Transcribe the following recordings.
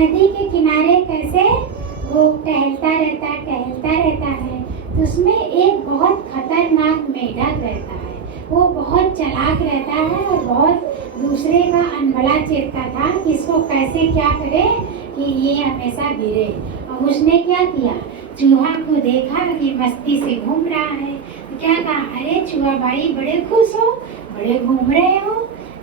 नदी के किनारे कैसे वो टहलता रहता है, तो उसमें एक बहुत खतरनाक मेढक रहता है। वो बहुत चालाक रहता है और बहुत दूसरे का अनबला चेतता था कि इसको कैसे क्या करे कि ये हमेशा गिरे। अब उसने क्या किया, चूहा को देखा कि मस्ती से घूम रहा है, तो क्या कहा, अरे चूहा भाई बड़े खुश हो, बड़े घूम रहे हो,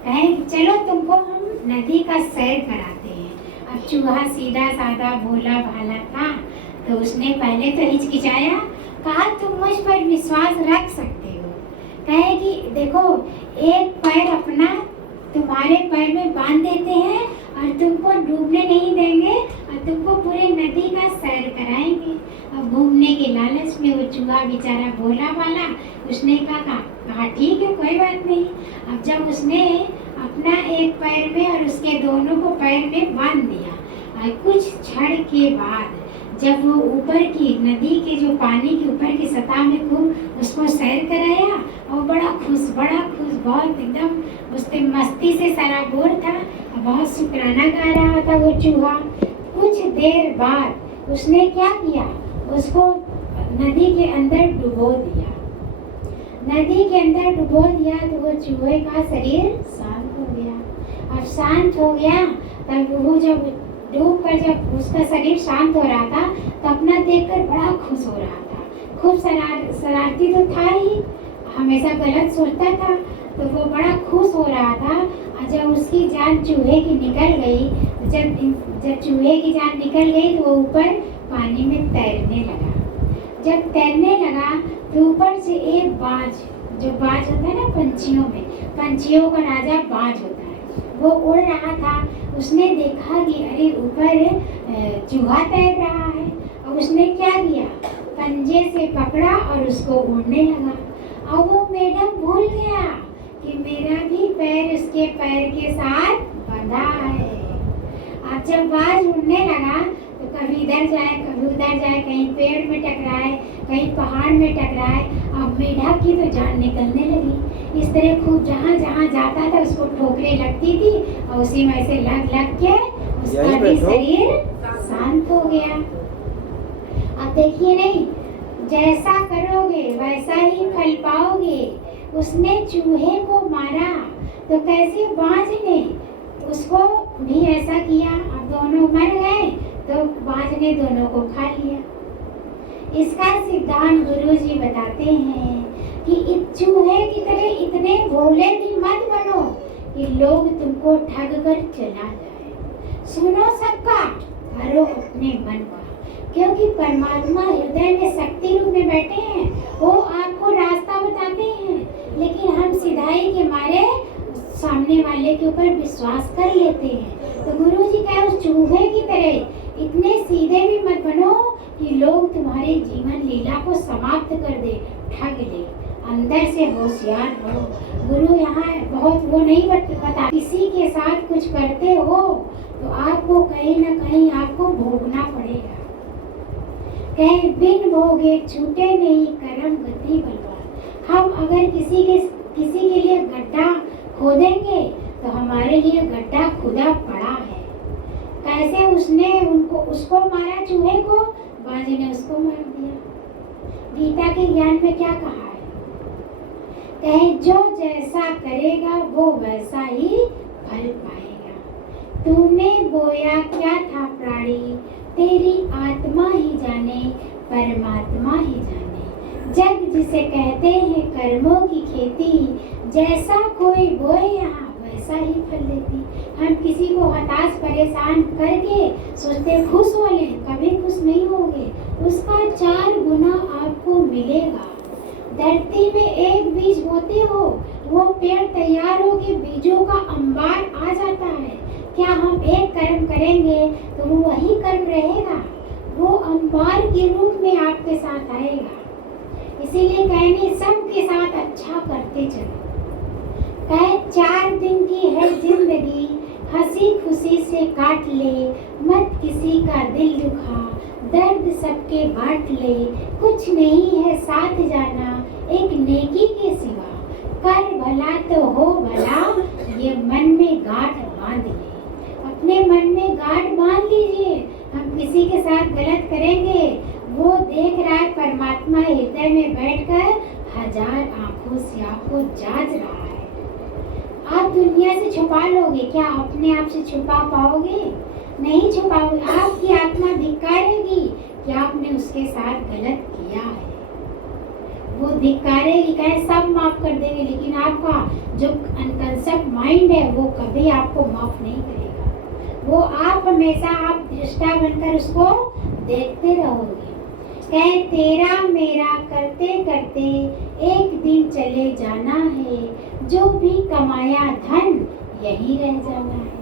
कहे चलो तुमको हम नदी का सैर कराते हैं। अब चूहा सीधा साधा भोला भाला था, तो उसने पहले तो हिचकिचाया, कहा तुम मुझ पर विश्वास रख सकते हो, कहे कि देखो एक पैर अपना तुम्हारे पैर में बांध देते हैं और तुमको डूबने नहीं देंगे और तुमको पूरे नदी का सैर कराएंगे। अब घूमने के लालच में वो चूहा बेचारा भोला भाला, उसने कहा ठीक है कोई बात नहीं। अब जब उसने अपना एक पैर में और उसके दोनों को पैर में बांध दिया और कुछ क्षण के बाद जब वो ऊपर की नदी के जो पानी के ऊपर की सतह में खूब उसको सैर कराया और बड़ा खुश बहुत एकदम उसके मस्ती से सराबोर था और बहुत शुक्राना गा रहा था वो चूहा। कुछ देर बाद उसने क्या किया, उसको नदी के अंदर डुबो दिया। नदी के अंदर डुबो दिया तो वो चूहे का शरीर शांत हो गया। अब शांत हो गया तब वो जब डूब कर जब उसका शरीर शांत हो रहा था तो अपना देखकर बड़ा खुश हो रहा था। खूब शरारती तो था ही, हमेशा गलत सोचता था, तो वो बड़ा खुश हो रहा था। और जब उसकी जान चूहे की निकल गई, जब चूहे की जान निकल गई तो वो ऊपर पानी में तैरने लगा। जब तैरने लगा तो ऊपर से एक बाज, जो बाज होता है ना पंछियों में, पंछियों का राजा बाज होता है, वो उड़ रहा था। उसने देखा कि अरे ऊपर चूहा तैर रहा है और उसने क्या किया, पंजे से पकड़ा और उसको उड़ने लगा। और वो मेढक भूल गया कि मेरा भी पैर उसके पैर के साथ बंधा है। अब जब बाज उड़ने लगा तो कभी इधर जाए कभी उधर जाए, कहीं पेड़ में टकराए कहीं पहाड़ में टकराए। अब मेढक की तो जान निकलने लगी। इस तरह खूब जहाँ जहाँ जाता था उसको ठोकरें लगती थी और उसी में से लग के उसका भी शरीर शांत हो गया। अब देखिए नहीं, जैसा करोगे वैसा ही फल पाओगे। उसने चूहे को मारा तो कैसे बाज ने उसको भी ऐसा किया। अब दोनों मर गए तो बाज ने दोनों को खा लिया। इसका सिद्धांत गुरुजी बताते हैं कि चूहे की तरह इतने भोले भी मत बनो कि लोग तुमको ठग कर चला जाए। सुनो सबका, करो अपने मन का, क्योंकि परमात्मा हृदय में शक्ति रूप में बैठे हैं। वो आपको रास्ता बताते हैं, लेकिन हम सिधाई के मारे सामने वाले के ऊपर विश्वास कर लेते हैं। तो गुरुजी कहे उस चूहे की तरह इतने सीधे भी मत बनो कि लोग तुम्हारे जीवन लीला को समाप्त कर दे, ठग ले। अंदर से होशियार हो। गुरु यहाँ बहुत वो नहीं बता, किसी के साथ कुछ करते हो तो आपको कहीं ना कहीं आपको भोगना पड़ेगा। कहे बिन भोगे छूटे नहीं करम गति बलवान। हम अगर किसी के लिए गड्ढा खोदेंगे तो हमारे लिए गड्ढा खुदा पड़ा है। कैसे उसको मारा चूहे को, बाज ने उसको मार दिया। गीता के ज्ञान में क्या कहा है, कहे जो जैसा करेगा वो वैसा ही फल पाएगा। तूने बोया क्या था प्राणी, तेरी आत्मा ही जाने, परमात्मा ही जाने। जग जिसे कहते हैं कर्मों की खेती, जैसा कोई बोए यहाँ वैसा ही फल देती। हम किसी को हताश परेशान करके सोचते खुश हो ले, कभी खुश नहीं होगे, उसका 4 गुना आपको मिलेगा। धरती में एक बीज बोते हो, वो पेड़ तैयार हो के बीजों का अंबार आ जाता है। क्या हम एक कर्म करेंगे तो वो वही कर्म रहेगा, वो अंबार के रूप में आपके साथ आएगा। इसीलिए कहने सबके साथ अच्छा करते चलो। कहे 4 दिन की है जिंदगी, हंसी खुशी से काट ले, मत किसी का दिल दुखा, दर्द सबके बांट ले। कुछ नहीं है साथ जाना एक नेकी के सिवा, कर भला तो हो भला, ये मन में गांठ बांध ले। अपने मन में गांठ बांध लीजिए। साथ गलत करेंगे, वो देख रहा है परमात्मा हृदय में बैठकर 1000 आंखों से आपको जांच रहा है। आप दुनिया से छुपा लोगे क्या? अपने आप से छुपा पाओगे? नहीं छुपाओगे। आपकी आत्मा धिक्कारेगी कि आपने उसके साथ गलत किया है। वो धिक्कारेगी, कहे सब माफ कर देंगे, लेकिन आपका जो अनकंसेप्ट माइंड है वो कभी आपको माफ नहीं करेगा। वो आप हमेशा आप दृष्टा बनकर उसको देखते रहोगे। कहे तेरा मेरा करते करते एक दिन चले जाना है, जो भी कमाया धन यही रह जाना है।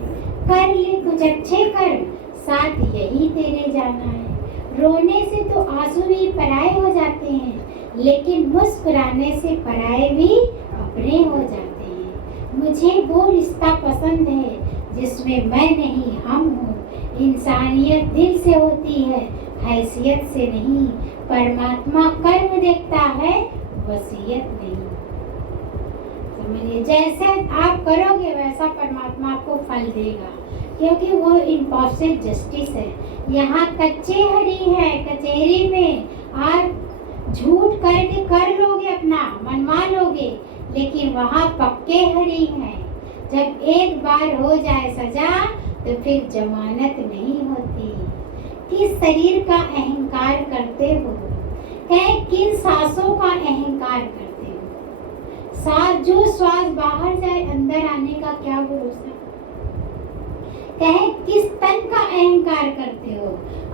कर ले कुछ अच्छे कर्म, साथ यही तेरे जाना है। रोने से तो आंसू भी पराए हो जाते हैं, लेकिन मुस्कुराने से पराए भी अपने हो जाते हैं। मुझे वो रिश्ता पसंद है जिसमें मैं नहीं हम हूँ। इंसानियत दिल से होती है, हैसियत से नहीं। परमात्मा कर्म देखता है, वसीयत नहीं। समझिए, जैसे आप करोगे वैसा परमात्मा आपको फल देगा, क्योंकि वो इम्पॉसिबल जस्टिस है। यहाँ कच्चे हरी है, कचहरी में आप झूठ करके कर लोगे, अपना मनवा लोगे, लेकिन वहाँ पक्के हरी हैं। जब एक बार हो जाए सजा तो फिर जमानत नहीं होती। किस शरीर का अहंकार करते हो? किन सांसों का अहंकार करते हो? सांस जो श्वास बाहर जाए अंदर आने का क्या भरोसा? किस तन का अहंकार करते हो?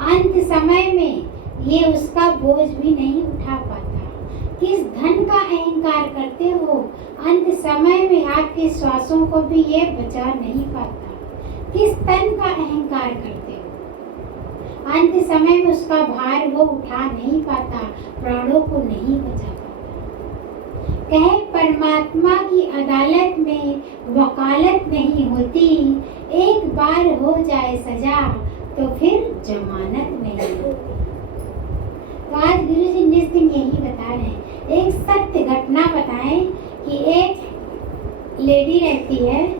अंत समय में ये उसका बोझ भी नहीं उठा पाता। किस धन का अहंकार करते हो? अंत समय में आपके श्वासों को भी ये बचा नहीं पाता। किस तन का अहंकार करते हो? अंत समय में उसका भार वो उठा नहीं पाता, प्राणों को नहीं बचा पाता। परमात्मा की अदालत में वकालत नहीं होती। एक बार हो जाए सजा तो फिर जमानत नहीं होती। तो आज गुरु जी निस दिन यही बता रहे हैं। एक सत्य घटना बताएं कि एक लेडी रहती है,